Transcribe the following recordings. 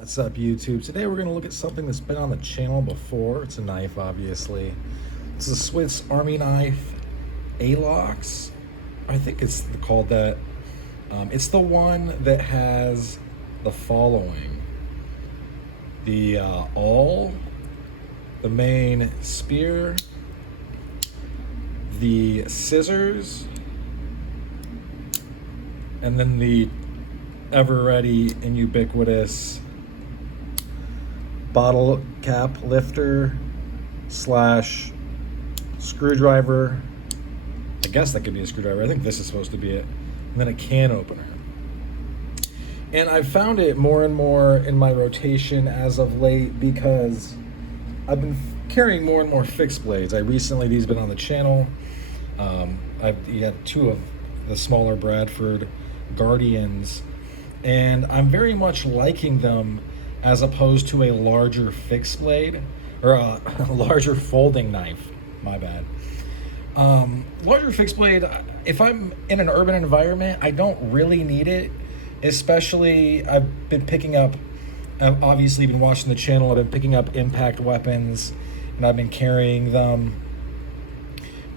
What's up, YouTube? Today we're going to look at something that's been on the channel before. It's a knife, obviously. It's a Swiss Army knife Alox. I think it's called that. It's the one that has the following: the awl, the main spear, the scissors, and then the ever ready and ubiquitous bottle cap lifter slash screwdriver. I guess that could be a screwdriver. I think this is supposed to be it. And then a can opener. And I've found it more and more in my rotation as of late because I've been carrying more and more fixed blades. These have been on the channel. I've had two of the smaller Bradford Guardians, and I'm very much liking them as opposed to a larger fixed blade, or a larger folding knife, my bad. Larger fixed blade, if I'm in an urban environment, I don't really need it, especially I've obviously been watching the channel, I've been picking up impact weapons, and I've been carrying them,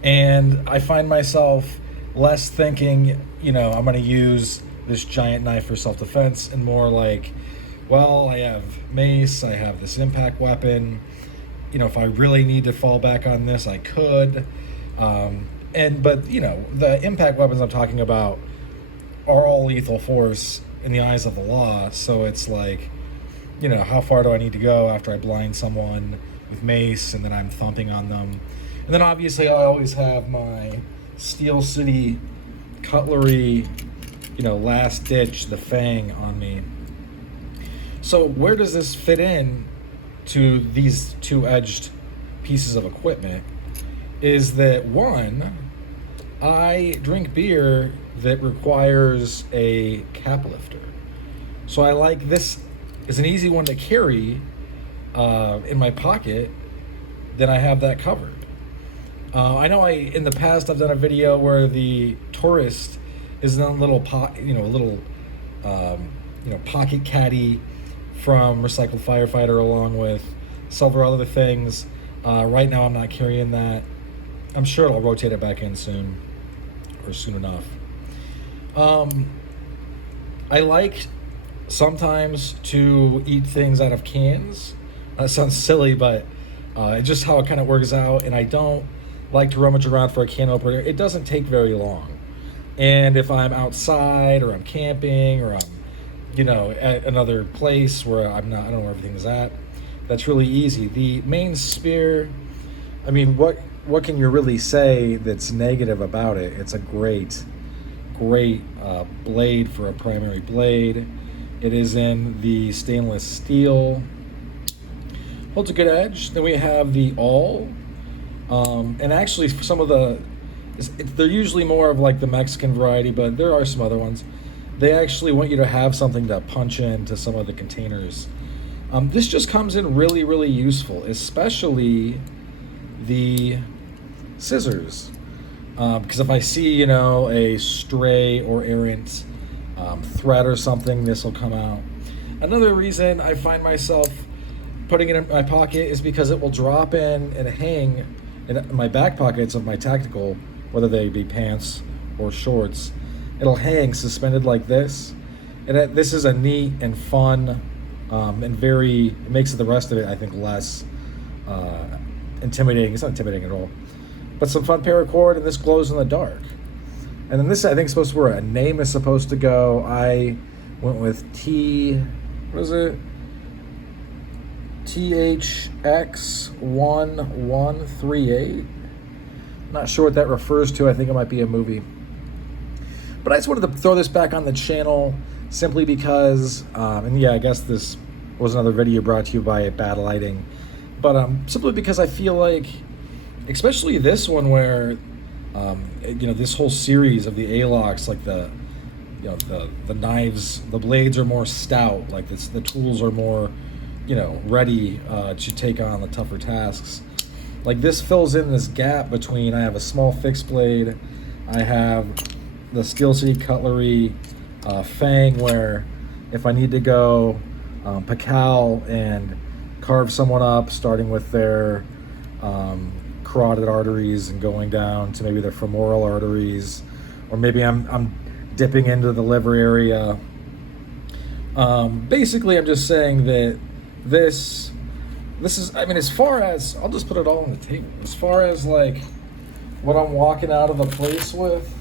and I find myself less thinking, I'm going to use this giant knife for self-defense, and more like, well, I have mace, I have this impact weapon, if I really need to fall back on this, I could. But the impact weapons I'm talking about are all lethal force in the eyes of the law. So it's like, how far do I need to go after I blind someone with mace and then I'm thumping on them? And then obviously I always have my Steel City cutlery, last ditch, the Fang on me. So where does this fit in to these two-edged pieces of equipment? Is that, one, I drink beer that requires a cap lifter. So I like this is an easy one to carry in my pocket, then I have that covered. I know in the past I've done a video where the Tourist is in a little pocket caddy from Recycled Firefighter, along with several other things. Right now I'm not carrying that. I'm sure I'll rotate it back in soon, or soon enough. I like sometimes to eat things out of cans. That sounds silly, but just how it kind of works out. And I don't like to rummage around for a can opener. It doesn't take very long. And if I'm outside, or I'm camping, or I'm at another place where I don't know where everything's at, that's really easy. The main spear, what can you really say that's negative about it? It's a great blade for a primary blade. It is in the stainless steel, holds a good edge. Then we have the awl, and actually for some of they're usually more of like the Mexican variety, but there are some other ones. They actually want you to have something to punch into some of the containers. This just comes in really, really useful, especially the scissors. Because if I see, a stray or errant thread or something, this will come out. Another reason I find myself putting it in my pocket is because it will drop in and hang in my back pockets of my tactical, whether they be pants or shorts. It'll hang suspended like this, and this is a neat and fun and it makes the rest of it, I think, less intimidating. It's not intimidating at all, but some fun paracord, and this glows in the dark. And then this, I think, is supposed to where a name is supposed to go. I went with THX1138. Not sure what that refers to. I think it might be a movie. But I just wanted to throw this back on the channel simply because, I guess this was another video brought to you by Bad Lighting. But simply because I feel like, especially this one where, this whole series of the Alox, like the knives, the blades are more stout, like the tools are more, ready to take on the tougher tasks. Like this fills in this gap between, I have a small fixed blade, I have the Steel City cutlery Fang, where if I need to go Pakal and carve someone up, starting with their carotid arteries and going down to maybe their femoral arteries, or maybe I'm dipping into the liver area. Basically, I'm just saying that this is, I mean, as far as, I'll just put it all on the table, as far as like what I'm walking out of the place with,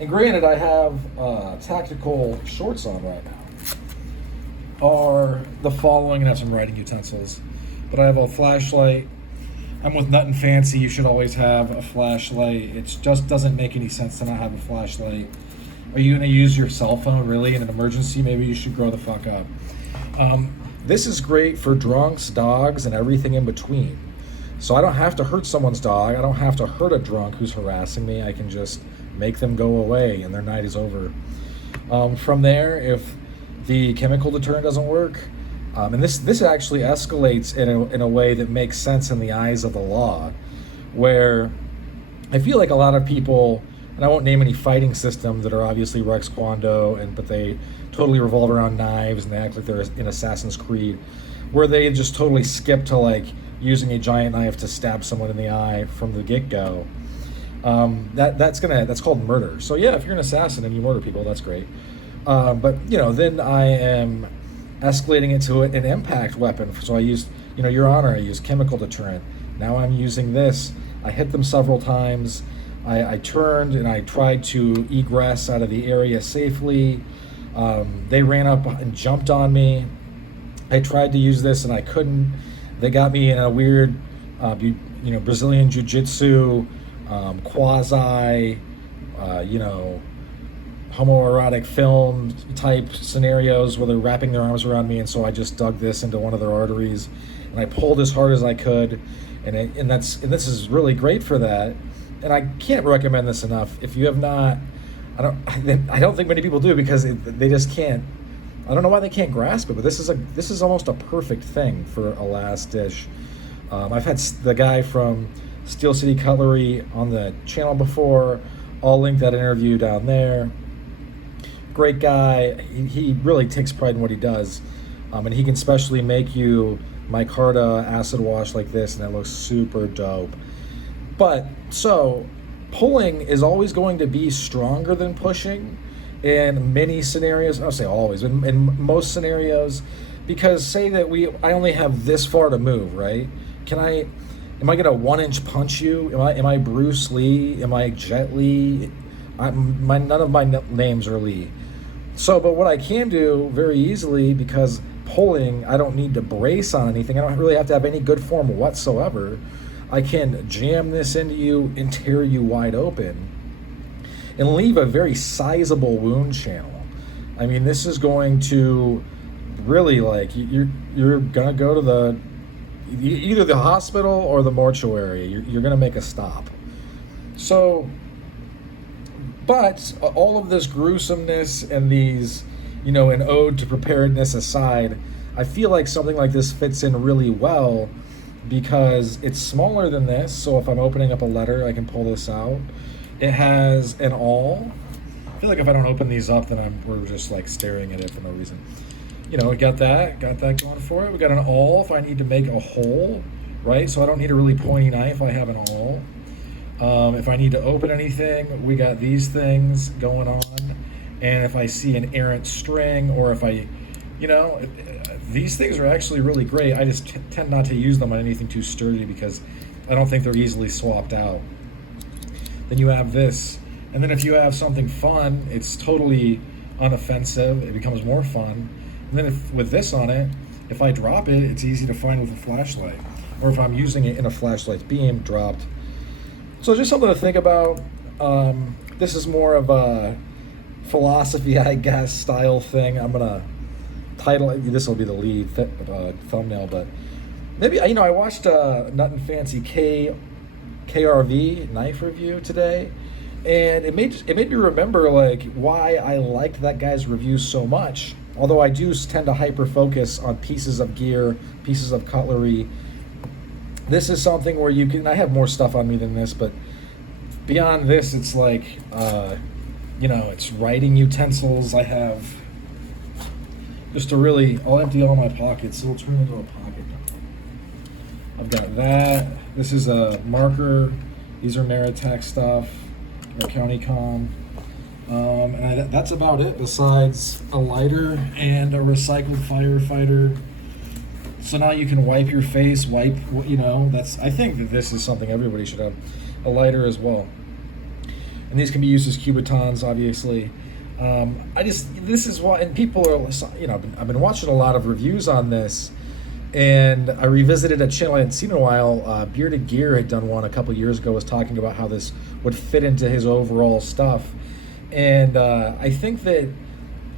and granted I have tactical shorts on right now, are the following, and I have some writing utensils, but I have a flashlight. I'm with Nut and Fancy. You should always have a flashlight. It just doesn't make any sense to not have a flashlight. Are you going to use your cell phone really in an emergency? Maybe you should grow the fuck up. This is great for drunks, dogs, and everything in between. So I don't have to hurt someone's dog. I don't have to hurt a drunk who's harassing me. I can just make them go away and their night is over. From there, if the chemical deterrent doesn't work, and this actually escalates in a way that makes sense in the eyes of the law, where I feel like a lot of people, and I won't name any fighting systems that are obviously Rex Kwon Do, but they totally revolve around knives and they act like they're in Assassin's Creed, where they just totally skip to like using a giant knife to stab someone in the eye from the get-go. That's called murder. So yeah, if you're an assassin and you murder people, that's great. But then I am escalating it to an impact weapon. So I used, Your Honor, I used chemical deterrent. Now I'm using this. I hit them several times. I turned and I tried to egress out of the area safely. They ran up and jumped on me. I tried to use this and I couldn't. They got me in a weird, Brazilian jiu-jitsu, quasi, homoerotic film type scenarios where they're wrapping their arms around me, and so I just dug this into one of their arteries and I pulled as hard as I could, and this is really great for that. And I can't recommend this enough. If you have not, I don't think many people do, because they just can't. I don't know why they can't grasp it, but this is almost a perfect thing for a last dish. I've had the guy from Steel City Cutlery on the channel before. I'll link that interview down there. Great guy. He really takes pride in what he does, and he can specially make you micarta acid wash like this, and it looks super dope. But so pulling is always going to be stronger than pushing in many scenarios. I'll say always, in most scenarios, because say that I only have this far to move, right? Am I gonna 1-inch punch you? Am I Bruce Lee? Am I Jet Li? None of my names are Lee. So, but what I can do very easily, because pulling, I don't need to brace on anything. I don't really have to have any good form whatsoever. I can jam this into you and tear you wide open and leave a very sizable wound channel. I mean, this is going to really, like, you're gonna go to either the hospital or the mortuary. You're gonna make a stop. So, but all of this gruesomeness and these, an ode to preparedness aside, I feel like something like this fits in really well because it's smaller than this. So if I'm opening up a letter, I can pull this out. It has an awl. I feel like if I don't open these up, then we're just like staring at it for no reason. We got that going for it. We got an awl if I need to make a hole, right? So I don't need a really pointy knife. I have an awl. If I need to open anything, we got these things going on. And if I see an errant string, or if these things are actually really great. I just tend not to use them on anything too sturdy because I don't think they're easily swapped out. Then you have this. And then if you have something fun, it's totally unoffensive. It becomes more fun. And then with this on it, if I drop it, it's easy to find with a flashlight. Or if I'm using it in a flashlight beam, dropped. So just something to think about. This is more of a philosophy, I guess, style thing. I'm going to title it. This will be the lead thumbnail, but maybe, I watched Nut and Fancy KRV knife review today, and it made me remember like why I liked that guy's review so much. Although I do tend to hyper focus on pieces of gear, pieces of cutlery. This is something where I have more stuff on me than this, but beyond this, it's like, it's writing utensils. I have, just to really, I'll empty all my pockets, so it'll turn into a pocket. I've got that. This is a marker. These are Meritech stuff, or County Com. And that's about it, besides a lighter and a recycled firefighter. So now you can wipe your face, I think that this is something everybody should have. A lighter as well. And these can be used as Cubitons, obviously. This is why, and people are, I've been watching a lot of reviews on this, and I revisited a channel I hadn't seen in a while. Bearded Gear had done one a couple years ago, was talking about how this would fit into his overall stuff. And I think that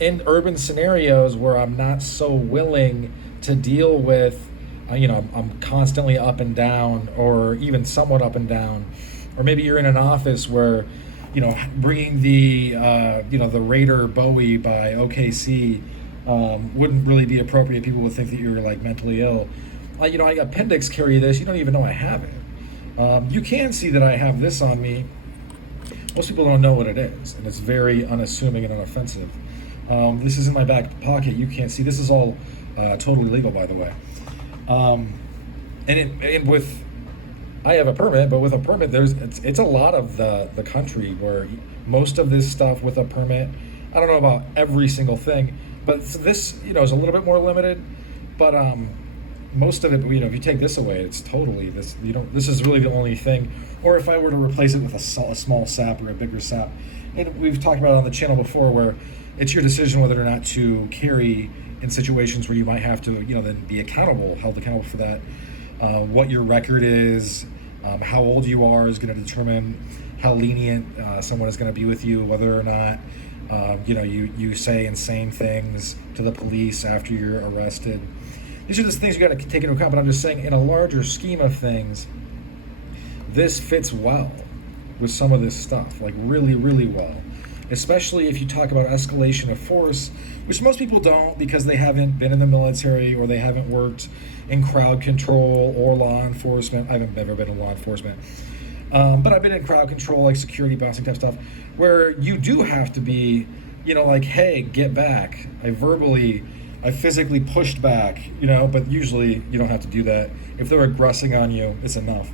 in urban scenarios where I'm not so willing to deal with, I'm constantly up and down, or even somewhat up and down, or maybe you're in an office where, bringing the Raider Bowie by OKC wouldn't really be appropriate. People would think that you're like mentally ill. I appendix carry this. You don't even know I have it. You can see that I have this on me. Most people don't know what it is, and it's very unassuming and unoffensive. This is in my back pocket. You can't see. This is all totally legal, by the way. I have a permit, but with a permit, it's a lot of the country where most of this stuff with a permit. I don't know about every single thing, but this is a little bit more limited. But most of it, if you take this away, it's totally this. This is really the only thing. Or if I were to replace it with a small SAP or a bigger SAP, and we've talked about it on the channel before, where it's your decision whether or not to carry in situations where you might have to, then be held accountable for that. What your record is, how old you are is going to determine how lenient someone is going to be with you, whether or not you say insane things to the police after you're arrested. These are just things you got to take into account, but I'm just saying, in a larger scheme of things, this fits well with some of this stuff, like really, really well. Especially if you talk about escalation of force, which most people don't because they haven't been in the military or they haven't worked in crowd control or law enforcement. I haven't ever been in law enforcement. But I've been in crowd control, like security bouncing type stuff, where you do have to be, like, hey, get back. I physically pushed back, but usually you don't have to do that. If they're aggressing on you, it's enough.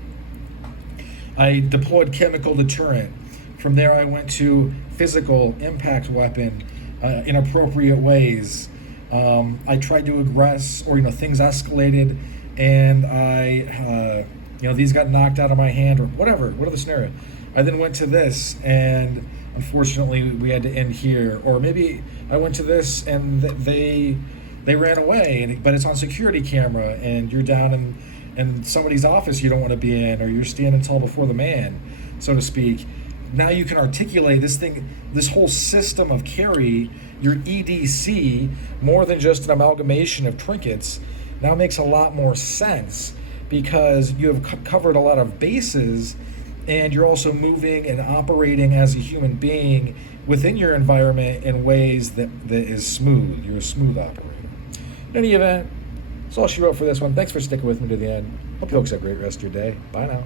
I deployed chemical deterrent. From there, I went to physical impact weapon, inappropriate ways. I tried to aggress, or things escalated, and I, these got knocked out of my hand, or whatever the scenario. I then went to this, and unfortunately, we had to end here. Or maybe I went to this, and they ran away, but it's on security camera, and you're down in somebody's office you don't want to be in, or you're standing tall before the man, so to speak. Now you can articulate this whole system of carry, your EDC, more than just an amalgamation of trinkets, now makes a lot more sense because you have covered a lot of bases, and you're also moving and operating as a human being within your environment in ways that is smooth. You're a smooth operator. In any event, that's all she wrote for this one. Thanks for sticking with me to the end. Hope you folks have a great rest of your day. Bye now.